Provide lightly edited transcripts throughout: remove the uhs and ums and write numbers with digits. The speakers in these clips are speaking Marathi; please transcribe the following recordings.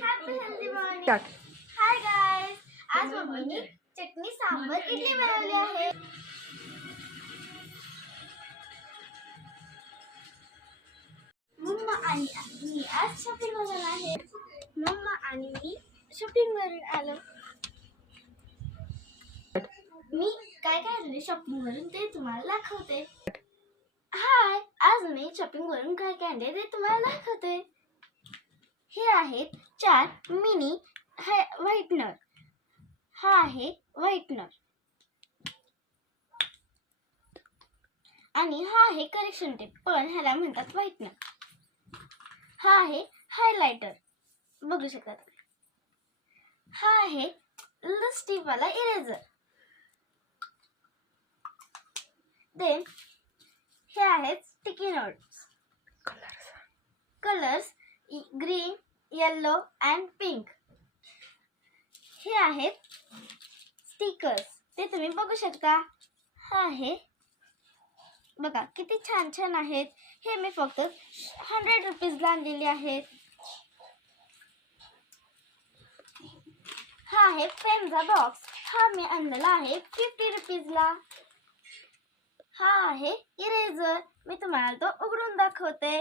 Happy healthy morning. Hi guys. आज मम्मीने चटणी सांबर इडली बनवली आहे. मम्मा आणि मी आज शॉपिंग वरून आहे. मम्मा आणि मी शॉपिंग वरून आलो. मी काय काय आणले शॉपिंग वरून ते तुम्हाला दाखवते. हाय, आज मी शॉपिंग वरून काय काय आणले ते तुम्हाला दाखवते. हे आहेत 4 मिनी व्हाईटनर. हा आहे व्हाईटनर आणि हा आहे करेक्शन टेप, पण ह्याला म्हणतात व्हाईटनर. हा आहे हायलायटर, बघू शकता तुम्ही. हा आहे लिपस्टिक वाला इरेजर. देन हे आहेत sticky notes. Colours green, yellow and pink. हे आहेत स्टिकर्स, ते तुम्ही बघू शकता. हा आहे बघा किती छान छान आहेत. हे मी फक्त 100 रुपीजला आणलेले आहेत. हा आहे पेनचा बॉक्स. हा मी आणलेला आहे 50 रुपीजला. हा आहे इरेजर, मी तुम्हाला तो उघडून दाखवते.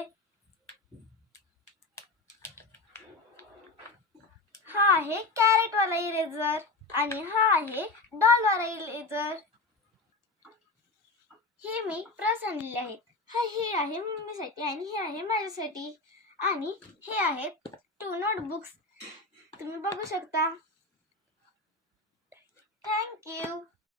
हा आहे कॅरेट वाला इरेजर आणि हा आहे डॉल वाला इरेजर. हे मी ब्रश आणलेले आहेत. हे आहे मम्मीसाठी आणि हे आहे माझ्यासाठी. आणि हे आहेत 2 नोटबुक्स, तुम्ही बघू शकता. Thank you.